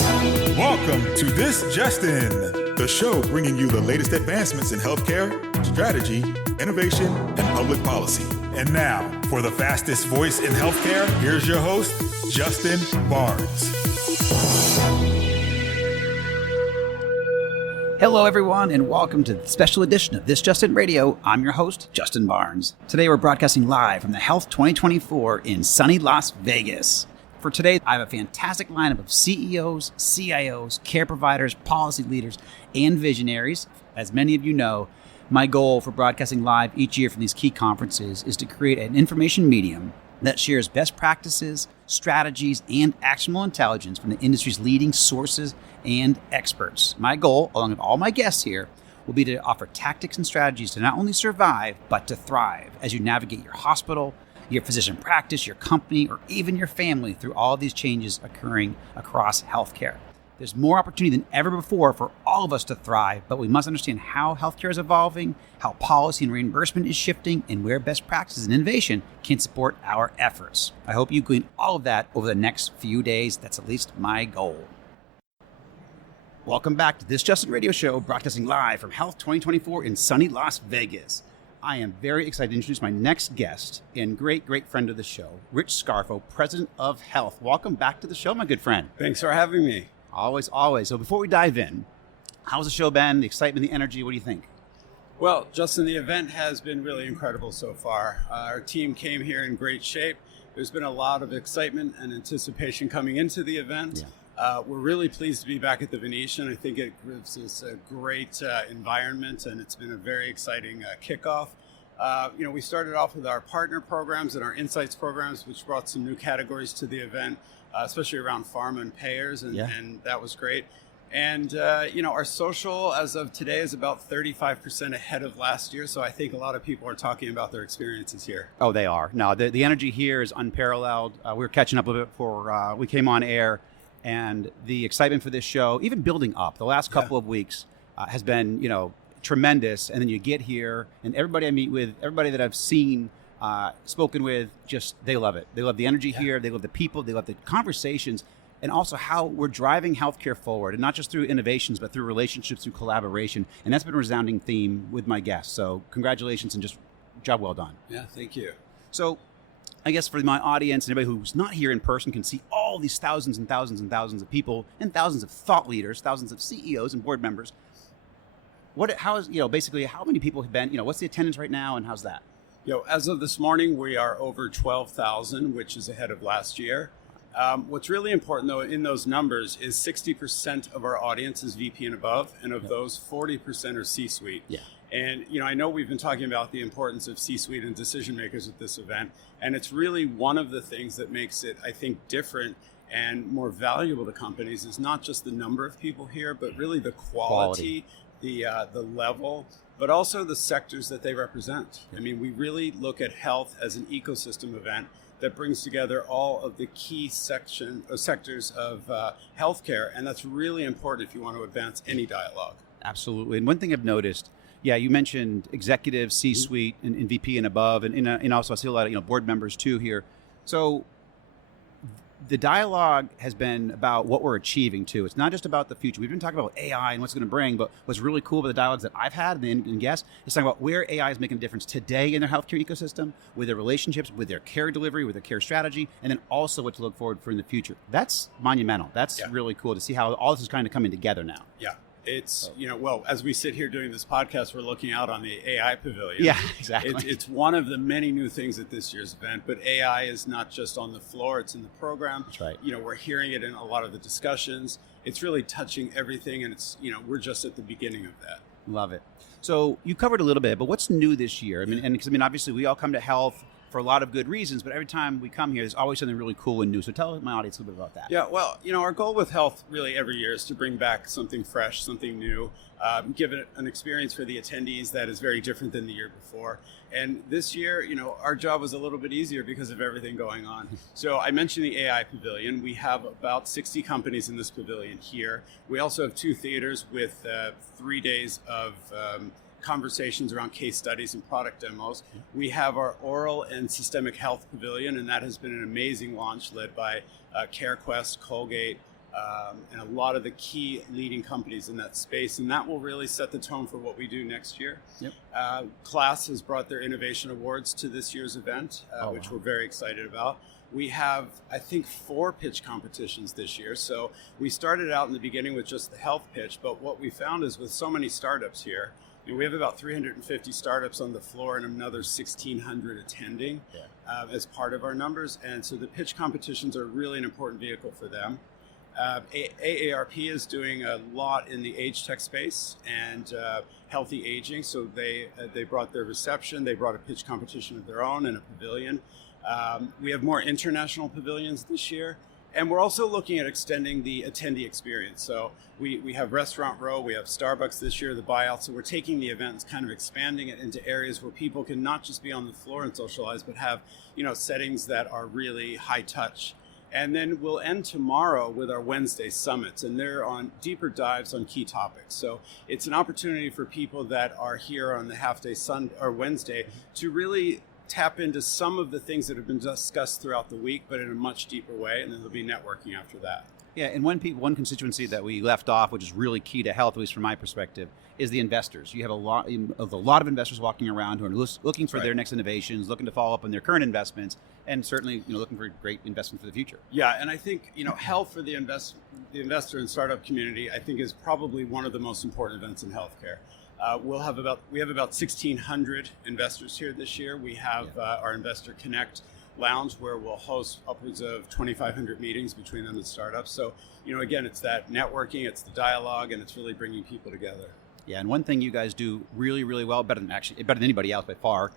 Welcome to This Just In, the show bringing you the latest advancements in healthcare, strategy, innovation, and public policy. And now, for the fastest voice in healthcare, here's your host, Justin Barnes. Hello, everyone, and welcome to the special edition of This Just In Radio. I'm your host, Justin Barnes. Today, we're broadcasting live from the Health 2024 in sunny Las Vegas. For today, I have a fantastic lineup of CEOs, CIOs, care providers, policy leaders, and visionaries. As many of you know, my goal for broadcasting live each year from these key conferences is to create an information medium that shares best practices, strategies, and actionable intelligence from the industry's leading sources and experts. My goal, along with all my guests here, will be to offer tactics and strategies to not only survive, but to thrive as you navigate your hospital, your physician practice, your company, or even your family through all of these changes occurring across healthcare. There's more opportunity than ever before for all of us to thrive, but we must understand how healthcare is evolving, how policy and reimbursement is shifting, and where best practices and innovation can support our efforts. I hope you glean all of that over the next few days. That's at least my goal. Welcome back to This Just In Radio Show, broadcasting live from Health 2024 in sunny Las Vegas. I am very excited to introduce my next guest and great friend of the show, Rich Scarfo, President of Health. Welcome back to the show, my good friend. Thanks for having me. Always. So before we dive in, how's the show been? The excitement, the energy, what do you think? Well, Justin, the event has been really incredible so far. Our team came here in great shape. There's been a lot of excitement and anticipation coming into the event. Yeah. We're really pleased to be back at the Venetian. I think it gives us a great environment, and it's been a very exciting kickoff. We started off with our partner programs and our insights programs, which brought some new categories to the event, especially around pharma and payers, and that was great. And, our social as of today is about 35% ahead of last year. So I think a lot of people are talking about their experiences here. Oh, they are. No, the energy here is unparalleled. We were catching up a little bit before we came on air. And the excitement for this show, even building up the last couple of weeks, has been, tremendous. And then you get here, and everybody I meet with, everybody that I've seen, spoken with, just they love it. They love the energy here. They love the people. They love the conversations, and also how we're driving healthcare forward, and not just through innovations, but through relationships, through collaboration. And that's been a resounding theme with my guests. So congratulations and just job well done. Yeah, thank you. So I guess for my audience and everybody who's not here in person can see all these thousands and thousands and thousands of people and thousands of thought leaders, thousands of CEOs and board members. How many people have been, what's the attendance right now and how's that? As of this morning, we are over 12,000, which is ahead of last year. What's really important, though, in those numbers is 60% of our audience is VP and above, and of those, 40% are C-suite. Yeah. And, I know we've been talking about the importance of C-suite and decision makers at this event, and it's really one of the things that makes it, I think, different and more valuable to companies is not just the number of people here, but really the quality. The level, but also the sectors that they represent. I mean, we really look at health as an ecosystem event that brings together all of the key sectors of healthcare, and that's really important if you want to advance any dialogue. Absolutely. And one thing I've noticed, you mentioned executives, C-suite, and VP and above, and also I see a lot of board members too here. So the dialogue has been about what we're achieving too. It's not just about the future. We've been talking about AI and what's going to bring, but what's really cool about the dialogues that I've had and guests is talking about where AI is making a difference today in their healthcare ecosystem, with their relationships, with their care delivery, with their care strategy, and then also what to look forward for in the future. That's monumental. That's really cool to see how all this is kind of coming together now. Yeah. It's, as we sit here doing this podcast, we're looking out on the AI pavilion. Yeah, exactly. It's one of the many new things at this year's event, but AI is not just on the floor, it's in the program. That's right. We're hearing it in a lot of the discussions. It's really touching everything, and it's, we're just at the beginning of that. Love it. So you covered a little bit, but what's new this year? Because obviously we all come to health for a lot of good reasons, but every time we come here, there's always something really cool and new. So tell my audience a little bit about that. Yeah, well, our goal with health really every year is to bring back something fresh, something new, give it an experience for the attendees that is very different than the year before. And this year, our job was a little bit easier because of everything going on. So I mentioned the AI pavilion. We have about 60 companies in this pavilion here. We also have 2 theaters with 3 days of conversations around case studies and product demos. We have our oral and systemic health pavilion, and that has been an amazing launch led by CareQuest, Colgate, and a lot of the key leading companies in that space. And that will really set the tone for what we do next year. Yep. Class has brought their innovation awards to this year's event, which we're very excited about. We have, I think, 4 pitch competitions this year. So we started out in the beginning with just the health pitch, but what we found is with so many startups here, we have about 350 startups on the floor and another 1,600 attending as part of our numbers. And so the pitch competitions are really an important vehicle for them. AARP is doing a lot in the age tech space and healthy aging. So they brought their reception, they brought a pitch competition of their own and a pavilion. We have more international pavilions this year. And we're also looking at extending the attendee experience. So we have Restaurant Row, we have Starbucks this year, the buyout. So we're taking the event and kind of expanding it into areas where people can not just be on the floor and socialize, but have, settings that are really high touch. And then we'll end tomorrow with our Wednesday summits, and they're on deeper dives on key topics. So it's an opportunity for people that are here on the half day Sunday or Wednesday to really tap into some of the things that have been discussed throughout the week, but in a much deeper way, and then there'll be networking after that. Yeah, and one constituency that we left off, which is really key to health, at least from my perspective, is the investors. You have a lot of investors walking around who are looking for their next innovations, looking to follow up on their current investments, and certainly looking for great investment for the future. Yeah, and I think health for the investor and startup community, I think, is probably one of the most important events in healthcare. We have about 1,600 investors here this year. We have our Investor Connect lounge where we'll host upwards of 2,500 meetings between them and startups. So, again, it's that networking, it's the dialogue, and it's really bringing people together. Yeah, and one thing you guys do really, really well, better than anybody else by far,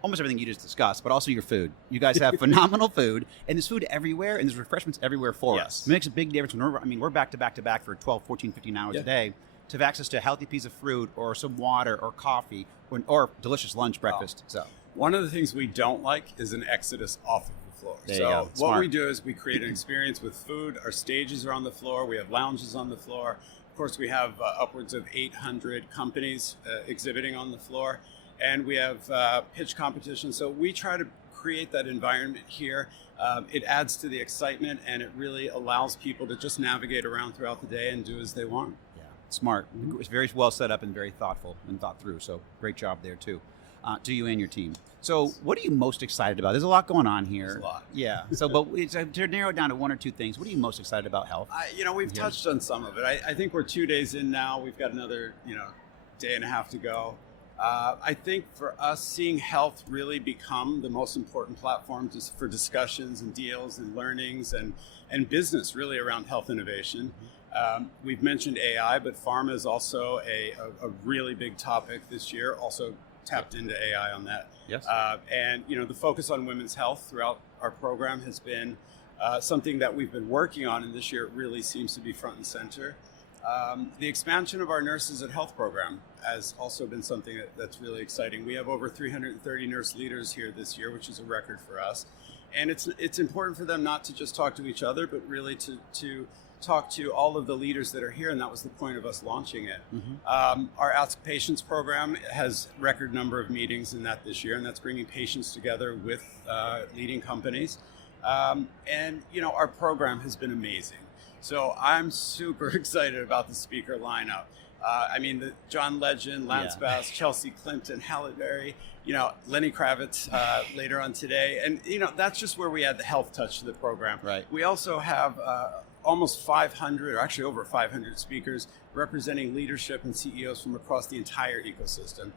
almost everything you just discussed, but also your food. You guys have phenomenal food, and there's food everywhere, and there's refreshments everywhere for us. It makes a big difference when we're back to back for 12, 14, 15 hours a day to have access to a healthy piece of fruit or some water or coffee or delicious lunch, breakfast. So one of the things we don't like is an exodus off of the floor. There you go. What we do is we create an experience with food. Our stages are on the floor. We have lounges on the floor. Of course, we have upwards of 800 companies exhibiting on the floor, and we have pitch competitions. So we try to create that environment here. It adds to the excitement, and it really allows people to just navigate around throughout the day and do as they want. Yeah, smart. It's very well set up and very thoughtful and thought through. So great job there too. To you and your team. So what are you most excited about? There's a lot going on here. There's a lot. Yeah. So, but to narrow it down to one or two things, what are you most excited about health? We've touched on some of it. I think we're 2 days in now. We've got another, day and a half to go. I think for us, seeing health really become the most important platform just for discussions and deals and learnings and business really around health innovation. We've mentioned AI, but pharma is also a really big topic this year. Also tapped into AI on that. Yes. And the focus on women's health throughout our program has been something that we've been working on, and this year it really seems to be front and center. The expansion of our Nurses at Health program has also been something that's really exciting. We have over 330 nurse leaders here this year, which is a record for us. And it's important for them not to just talk to each other, but really to talk to all of the leaders that are here, and that was the point of us launching it. Our Ask Patients program has record number of meetings in that this year, and that's bringing patients together with leading companies. And our program has been amazing. So I'm super excited about the speaker lineup. The John Legend, Lance Bass, Chelsea Clinton, Halle Berry, Lenny Kravitz later on today. And, that's just where we add the health touch to the program. Right. We also have almost 500, or actually over 500 speakers representing leadership and CEOs from across the entire ecosystem.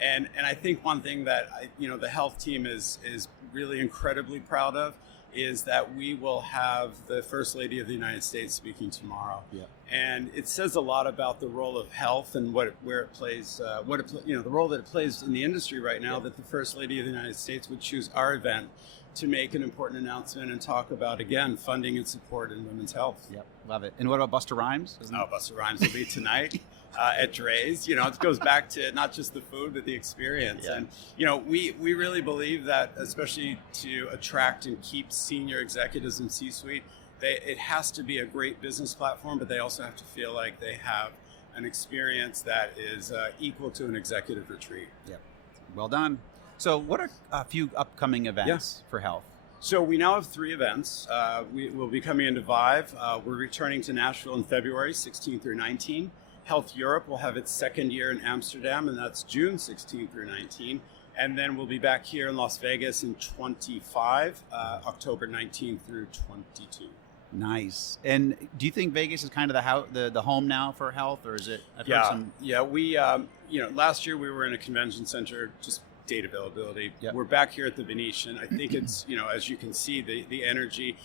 And I think one thing that the health team is really incredibly proud of is that we will have the First Lady of the United States speaking tomorrow. Yeah. And it says a lot about the role of health and where it plays, the role that it plays in the industry right now, that the First Lady of the United States would choose our event to make an important announcement and talk about, again, funding and support in women's health. Yep, love it. And what about Busta Rhymes? Busta Rhymes will be tonight at Dre's. It goes back to not just the food, but the experience. Yeah. And, we really believe that, especially to attract and keep senior executives in C-suite, it has to be a great business platform, but they also have to feel like they have an experience that is equal to an executive retreat. Yep. Well done. So what are a few upcoming events for health? So we now have 3 events. We will be coming into Vive. We're returning to Nashville in February 16 through 19. Health Europe will have its second year in Amsterdam, and that's June 16 through 19. And then we'll be back here in Las Vegas in 25, October 19 through 22. Nice. And do you think Vegas is kind of the home now for health, or is it? Yeah. We last year we were in a convention center, just data availability. Yep. We're back here at the Venetian. I think it's as you can see, the energy,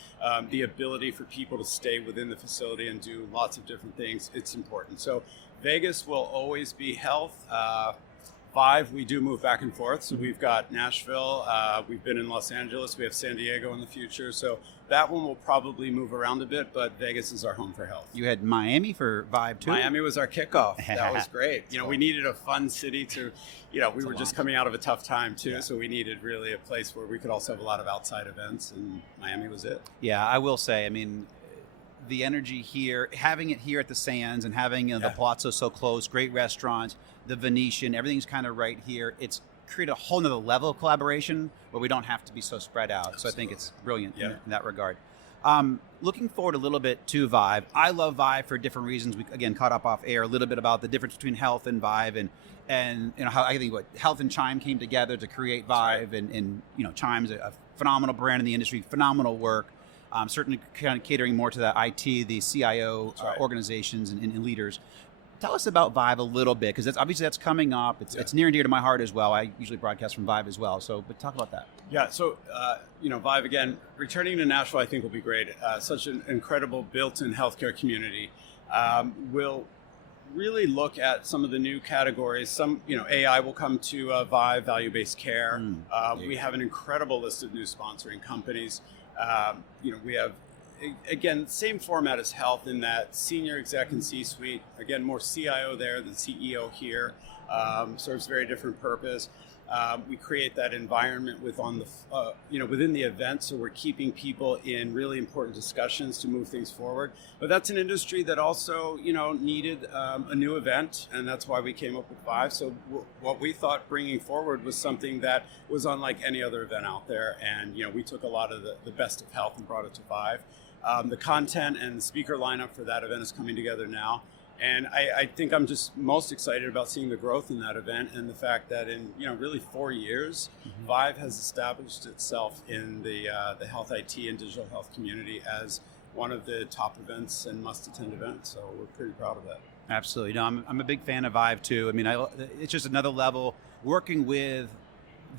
the ability for people to stay within the facility and do lots of different things. It's important. So Vegas will always be health. Vive, we do move back and forth. So we've got Nashville, we've been in Los Angeles, we have San Diego in the future. So that one will probably move around a bit, but Vegas is our home for health. You had Miami for Vive too? Miami was our kickoff. That was great. Cool. We needed a fun city to, we were just coming out of a tough time too. Yeah. So we needed really a place where we could also have a lot of outside events, and Miami was it. Yeah, I will say, the energy here, having it here at the Sands and having the Palazzo so close, great restaurants, the Venetian, everything's kind of right here. It's created a whole nother level of collaboration where we don't have to be so spread out. Absolutely. So I think it's brilliant in that regard. Looking forward a little bit to Vive. I love Vive for different reasons. We, again, caught up off air a little bit about the difference between health and Vive and how I think what Health and Chime came together to create Vive. Right. And Chime's a phenomenal brand in the industry, phenomenal work. Certainly kind of catering more to the IT, the CIO organizations and leaders. Tell us about Vive a little bit, because that's coming up. It's near and dear to my heart as well. I usually broadcast from Vive as well. But talk about that. Yeah. So Vive, again, returning to Nashville, I think will be great. Such an incredible built-in healthcare community. We'll really look at some of the new categories. Some AI will come to Vive, value-based care. We have an incredible list of new sponsoring companies. We have, again, same format as health in that senior exec and C-suite, again, more CIO there than CEO here, serves a very different purpose. We create that environment within the event, so we're keeping people in really important discussions to move things forward. But that's an industry that also, needed a new event, and that's why we came up with Vive. So what we thought bringing forward was something that was unlike any other event out there, and we took a lot of the best of health and brought it to Vive. The content and the speaker lineup for that event is coming together now. And I think I'm just most excited about seeing the growth in that event and the fact that in really 4 years, Vive has established itself in the health IT and digital health community as one of the top events and must-attend events. So we're pretty proud of that. Absolutely. I'm a big fan of Vive too. It's just another level working with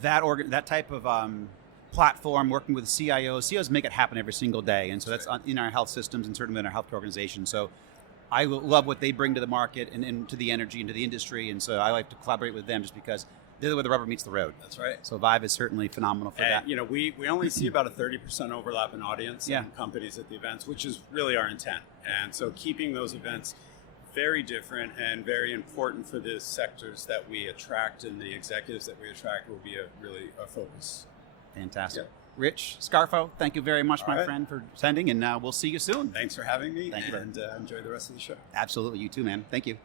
that type of platform, working with CIOs. CIOs make it happen every single day, and so that's in our health systems and certainly in our healthcare organization. So I love what they bring to the market and to the energy and to the industry, and so I like to collaborate with them just because they're where the rubber meets the road. That's right. So Vive is certainly phenomenal for that. We only see about a 30% overlap in audience and companies at the events, which is really our intent. And so keeping those events very different and very important for the sectors that we attract and the executives that we attract will be really a focus. Fantastic. Yep. Rich Scarfo, thank you very much, my friend, for sending, and we'll see you soon. Thanks for having me, and enjoy the rest of the show. Absolutely. You too, man. Thank you.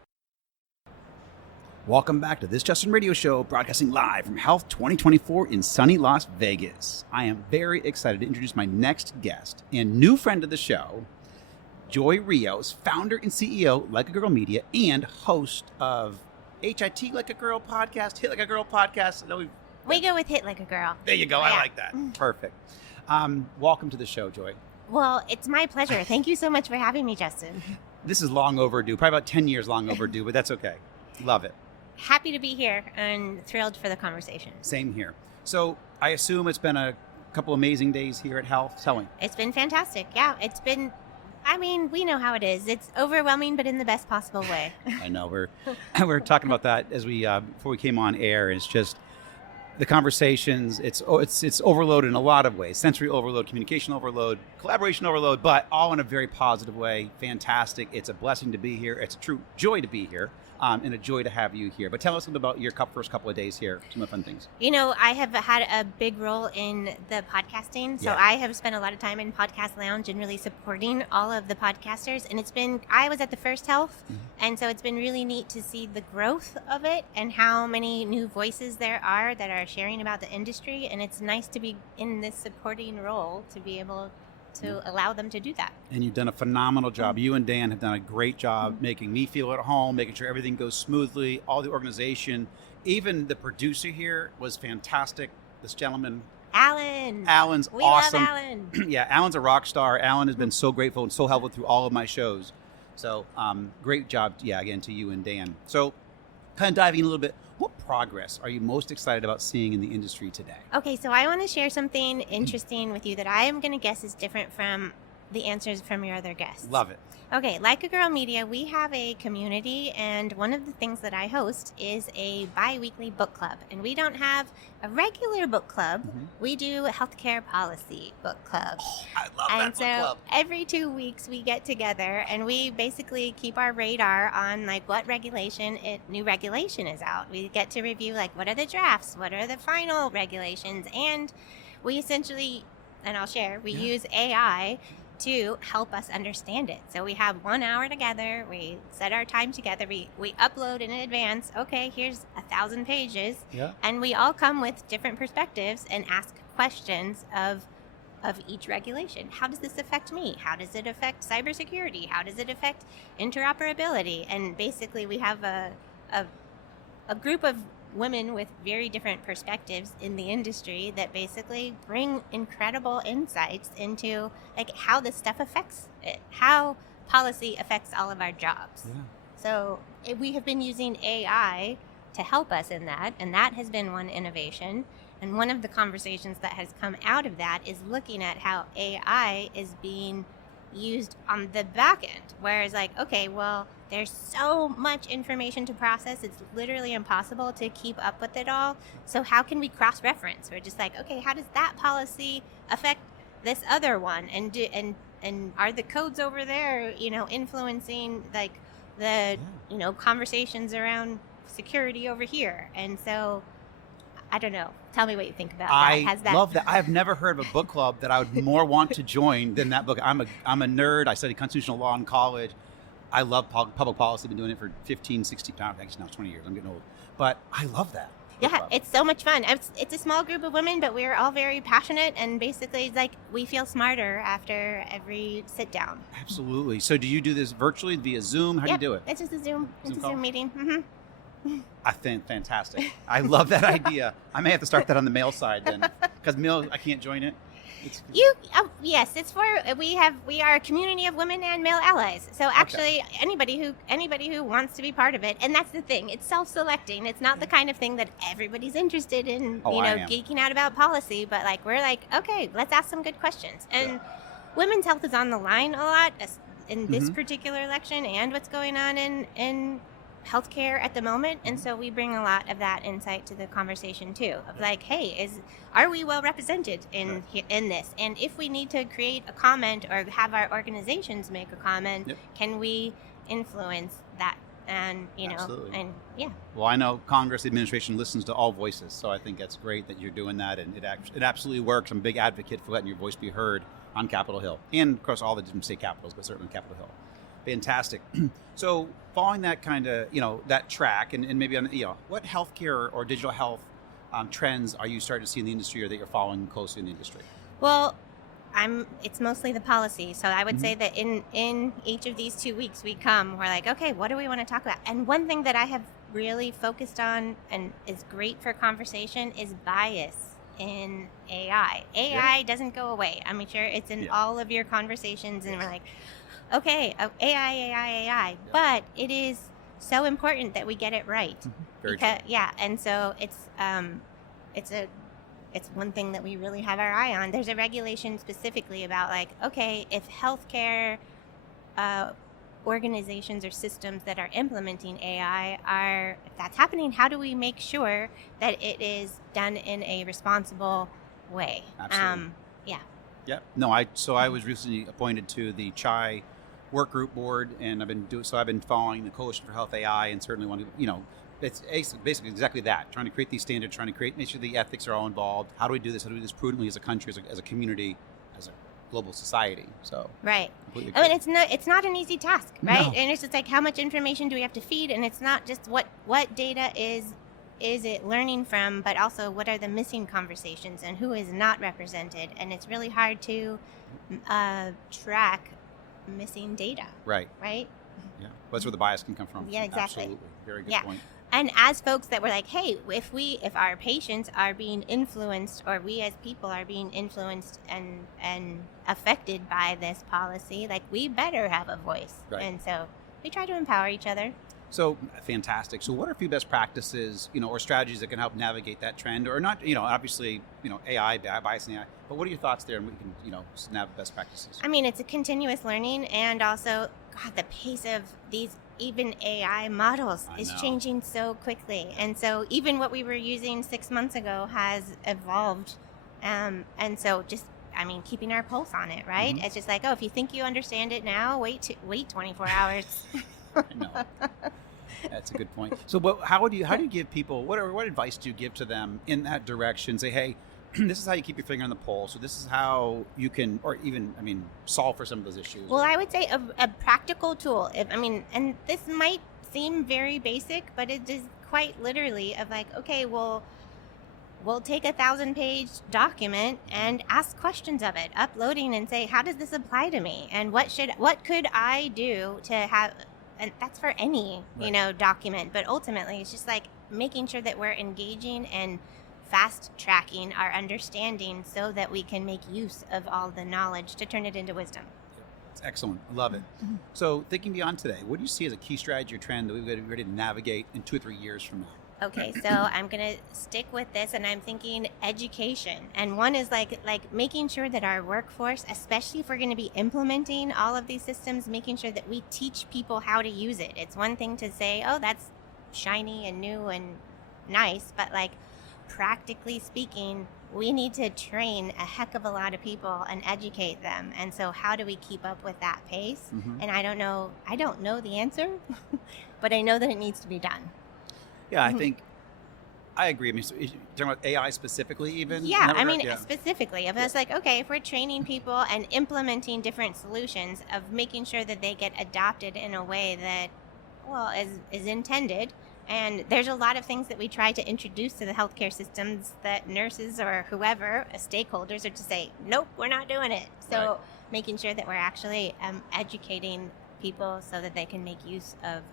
Welcome back to This Justin Radio Show, broadcasting live from Health 2024 in sunny Las Vegas. I am very excited to introduce my next guest and new friend of the show, Joy Rios, founder and CEO, Like a Girl Media, and host of HIT Like a Girl podcast, Hit Like a Girl podcast. We go with Hit Like a Girl. There you go. Yeah. I like that. Perfect. Welcome to the show, Joy. Well, it's my pleasure. Thank you so much for having me, Justin. This is long overdue, probably about 10 years long overdue, but that's okay. Love it. Happy to be here and thrilled for the conversation. Same here. So I assume it's been a couple amazing days here at Health selling. It's been fantastic. Yeah, it's been, we know how it is. It's overwhelming, but in the best possible way. I know. We're talking about that as we before we came on air. It's just the conversations, it's overload in a lot of ways. Sensory overload, communication overload, collaboration overload, but all in a very positive way. Fantastic. It's a blessing to be here. It's a true joy to be here. and a joy to have you here. But tell us a little about your first couple of days here, some of the fun things. I have had a big role in the podcasting. So I have spent a lot of time in Podcast Lounge and really supporting all of the podcasters. And I was at the First Health. And so it's been really neat to see the growth of it and how many new voices there are that are sharing about the industry. And it's nice to be in this supporting role to be able to allow them to do that. And you've done a phenomenal job. You and Dan have done a great job making me feel at home, making sure everything goes smoothly, all the organization. Even the producer here was fantastic. This gentleman, Alan's we awesome. Love Alan. Yeah, Alan's a rock star. Alan has been so grateful and so helpful through all of my shows. So great job, again, to you and Dan. So kind of diving in a little bit, what progress are you most excited about seeing in the industry today? Okay, so I want to share something interesting with you that I am going to guess is different from the answers from your other guests. Love it. Okay, Like a Girl Media, we have a community, and one of the things that I host is a bi-weekly book club. And we don't have a regular book club. We do a healthcare policy book club. Oh, I love and that so book club. every 2 weeks we get together and we basically keep our radar on like what new regulation is out. We get to review like what are the drafts, what are the final regulations, and we essentially, and I'll share, we use AI to help us understand it. So we have 1 hour together, we set our time together, we upload in advance, okay, here's 1,000 pages, and we all come with different perspectives and ask questions of each regulation. How does this affect me? How does it affect cybersecurity? How does it affect interoperability? And basically we have a group of women with very different perspectives in the industry that basically bring incredible insights into like how this stuff affects it, how policy affects all of our jobs. So we have been using AI to help us in that, and that has been one innovation. And one of the conversations that has come out of that is looking at how AI is being used on the back end, whereas like, okay, well, there's so much information to process, it's literally impossible to keep up with it all. So how can we cross-reference? We're just like, okay, how does that policy affect this other one? And are the codes over there, influencing like the, conversations around security over here? And so, I don't know. Tell me what you think about that. Love that. I've never heard of a book club that I would more want to join than that book. I'm a nerd. I studied constitutional law in college. I love public policy. I've been doing it for 15, 16, actually now 20 years. I'm getting old. But I love that. Yeah, it's so much fun. It's a small group of women, but we're all very passionate, and basically it's like we feel smarter after every sit down. Absolutely. So do you do this virtually via Zoom? How do you do it? It's just a Zoom meeting. I think fantastic. I love that idea. I may have to start that on the male side then, because male, I can't join it. Yes, it's for we are a community of women and male allies. So actually, anybody who wants to be part of it, and that's the thing, it's self-selecting. It's not the kind of thing that everybody's interested in, geeking out about policy. But like we're like, okay, let's ask some good questions. And women's health is on the line a lot in this particular election, and what's going on in healthcare at the moment, and so we bring a lot of that insight to the conversation too. Of like, hey, are we well represented in this? And if we need to create a comment or have our organizations make a comment, can we influence that? And Absolutely. and Well, I know Congress administration listens to all voices, so I think that's great that you're doing that, and it absolutely works. I'm a big advocate for letting your voice be heard on Capitol Hill, and of course all the different state capitals, but certainly Capitol Hill. Fantastic. So following that kind of, that track and maybe on, what healthcare or digital health trends are you starting to see in the industry or that you're following closely in the industry? Well, it's mostly the policy. So I would say that in each of these 2 weeks we're like, okay, what do we want to talk about? And one thing that I have really focused on and is great for conversation is bias in AI. AI doesn't go away. I'm sure it's in all of your conversations, and we're like, okay, AI, but it is so important that we get it right. Very true. And so it's one thing that we really have our eye on. There's a regulation specifically about like, okay, if healthcare organizations or systems that are implementing AI if that's happening, how do we make sure that it is done in a responsible way? Absolutely. Yep. No, I was recently appointed to the CHI work group board, and I've been following the Coalition for Health AI, and certainly want to, it's basically exactly that, trying to create these standards, make sure the ethics are all involved. How do we do this? How do we do this prudently as a country, as a community, as a global society? So right. I mean, it's not an easy task, right? No. And it's just like, how much information do we have to feed? And it's not just what data is it learning from, but also what are the missing conversations and who is not represented. And it's really hard to track missing data. Right. Right? Yeah. Well, that's where the bias can come from. Yeah, exactly. Absolutely. Very good point. And as folks that were like, hey, if our patients are being influenced, or we as people are being influenced and affected by this policy, like, we better have a voice. Right. And so we try to empower each other. So fantastic. So what are a few best practices, or strategies that can help navigate that trend, or not, obviously, AI, bias in AI, but what are your thoughts there, and we can, navigate best practices? I mean, it's a continuous learning, and also, God, the pace of these even AI models is changing so quickly. And so even what we were using 6 months ago has evolved. And so keeping our pulse on it, right? Mm-hmm. It's just like, if you think you understand it now, wait 24 hours. I know. That's a good point. So how do you give people, what advice do you give to them in that direction? Say, hey, this is how you keep your finger on the pulse, or this is how you can, or even, solve for some of those issues. Well, I would say a practical tool. And this might seem very basic, but it is quite literally of like, okay, we'll take a 1,000-page document and ask questions of it, uploading and say, how does this apply to me? And what could I do to have, and that's for any, document, but ultimately it's just like making sure that we're engaging and fast tracking our understanding so that we can make use of all the knowledge to turn it into wisdom. It's excellent. I love it. Mm-hmm. So thinking beyond today, what do you see as a key strategy or trend that we've got to be ready to navigate in 2 or 3 years from now? Okay, so I'm going to stick with this, and I'm thinking education. And one is like making sure that our workforce, especially if we're going to be implementing all of these systems, making sure that we teach people how to use it. It's one thing to say, oh, that's shiny and new and nice, but practically speaking, we need to train a heck of a lot of people and educate them. And so how do we keep up with that pace? Mm-hmm. And I don't know the answer, but I know that it needs to be done. Yeah, I think I agree. So you're talking about AI specifically even? Yeah, specifically. If it's like, okay, if we're training people and implementing different solutions, of making sure that they get adopted in a way that, is intended. And there's a lot of things that we try to introduce to the healthcare systems that nurses or whoever, stakeholders, are to say, nope, we're not doing it. So making sure that we're actually educating people so that they can make use of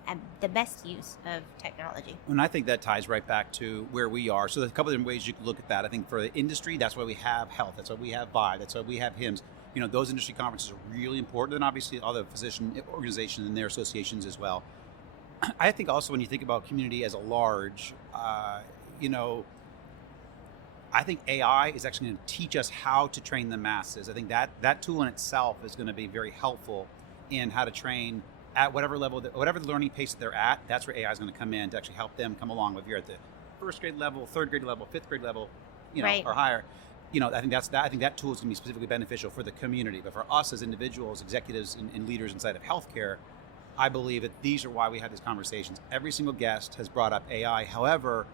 the best use of technology. And I think that ties right back to where we are. So there's a couple of different ways you could look at that. I think for the industry, that's why we have health. That's why we have Vive. That's why we have HIMSS. Those industry conferences are really important. And obviously all the physician organizations and their associations as well. I think also when you think about community as a large, I think AI is actually going to teach us how to train the masses. I think that tool in itself is going to be very helpful in how to train at whatever level, whatever the learning pace that they're at. That's where AI is going to come in to actually help them come along. If you're at the first grade level, third grade level, fifth grade level, or higher, I think that tool is going to be specifically beneficial for the community. But for us as individuals, executives, and leaders inside of healthcare, I believe that these are why we have these conversations. Every single guest has brought up AI. However,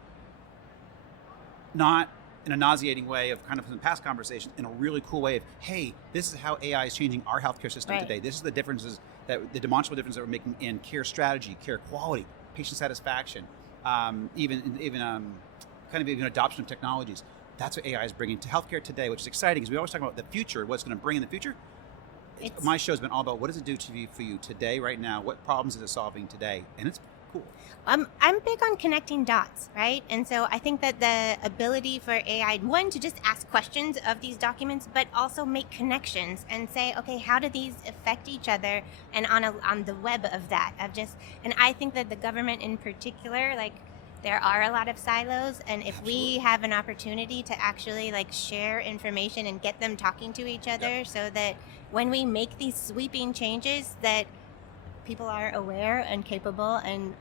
not in a nauseating way of kind of in the past conversations, in a really cool way of, hey, this is how AI is changing our healthcare system today. This is the differences, the demonstrable difference that we're making in care strategy, care quality, patient satisfaction, even adoption of technologies. That's what AI is bringing to healthcare today, which is exciting because we always talk about the future, what's going to bring in the future. My show's been all about what does it do for you today, right now? What problems is it solving today? And it's cool. I'm big on connecting dots, right? And so I think that the ability for AI, one, to just ask questions of these documents, but also make connections and say, okay, how do these affect each other? And on the web of that, and I think that the government in particular, there are a lot of silos, and if we have an opportunity to actually share information and get them talking to each other, so that when we make these sweeping changes, that people are aware and capable and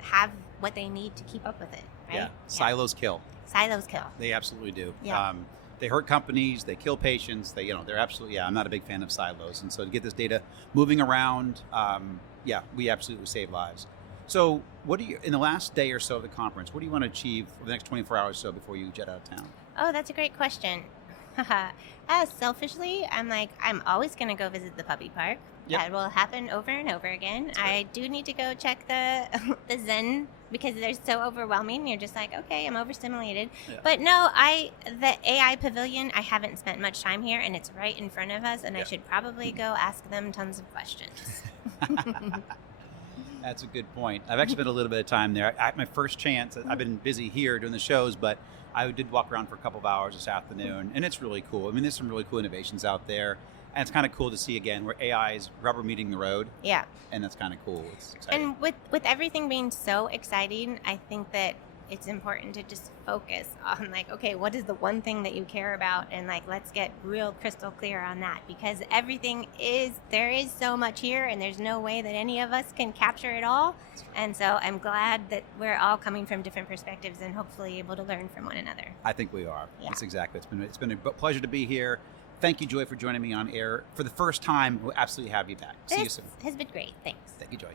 have what they need to keep up with it, right? Yeah. Silos kill. Silos kill. They absolutely do. Yeah. They hurt companies, they kill patients, they're absolutely, I'm not a big fan of silos. And so to get this data moving around, we absolutely save lives. So in the last day or so of the conference, what do you want to achieve for the next 24 hours or so before you jet out of town? Oh, that's a great question. Selfishly, I'm always going to go visit the puppy park. Yep. That will happen over and over again. I do need to go check the Zen because they're so overwhelming. You're just like, okay, I'm overstimulated. Yeah. But no, the AI pavilion, I haven't spent much time here, and it's right in front of us, and I should probably go ask them tons of questions. That's a good point. I've actually spent a little bit of time there. My first chance, I've been busy here doing the shows, but I did walk around for a couple of hours this afternoon, and it's really cool. I mean, there's some really cool innovations out there. And it's kind of cool to see, again, where AI is rubber meeting the road. Yeah. And that's kind of cool. It's exciting. And with everything being so exciting, I think that it's important to just focus on, okay, what is the one thing that you care about? And, let's get real crystal clear on that. Because there is so much here, and there's no way that any of us can capture it all. And so I'm glad that we're all coming from different perspectives and hopefully able to learn from one another. I think we are. Yeah. That's exactly. It's been a pleasure to be here. Thank you, Joy, for joining me on air for the first time. We'll absolutely have you back. See you soon. Has been great. Thanks. Thank you, Joy.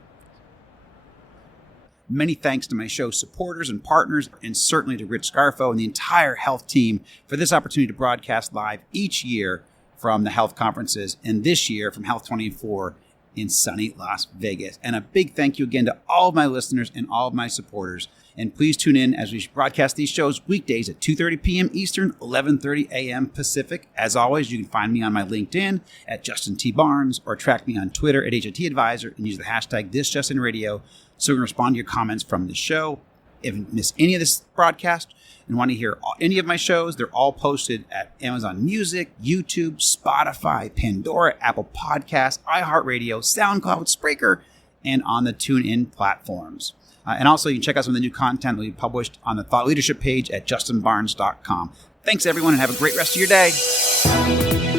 Many thanks to my show supporters and partners, and certainly to Rich Scarfo and the entire health team for this opportunity to broadcast live each year from the health conferences, and this year from Health 24 in sunny Las Vegas. And a big thank you again to all of my listeners and all of my supporters. And please tune in as we broadcast these shows weekdays at 2:30 p.m. Eastern, 11:30 a.m. Pacific. As always, you can find me on my LinkedIn at Justin T. Barnes or track me on Twitter at HLT Advisor and use the hashtag ThisJustinRadio so we can respond to your comments from the show. If you miss any of this broadcast and want to hear any of my shows, they're all posted at Amazon Music, YouTube, Spotify, Pandora, Apple Podcasts, iHeartRadio, SoundCloud, Spreaker, and on the TuneIn platforms. And also, you can check out some of the new content that we published on the Thought Leadership page at justinbarnes.com. Thanks, everyone, and have a great rest of your day.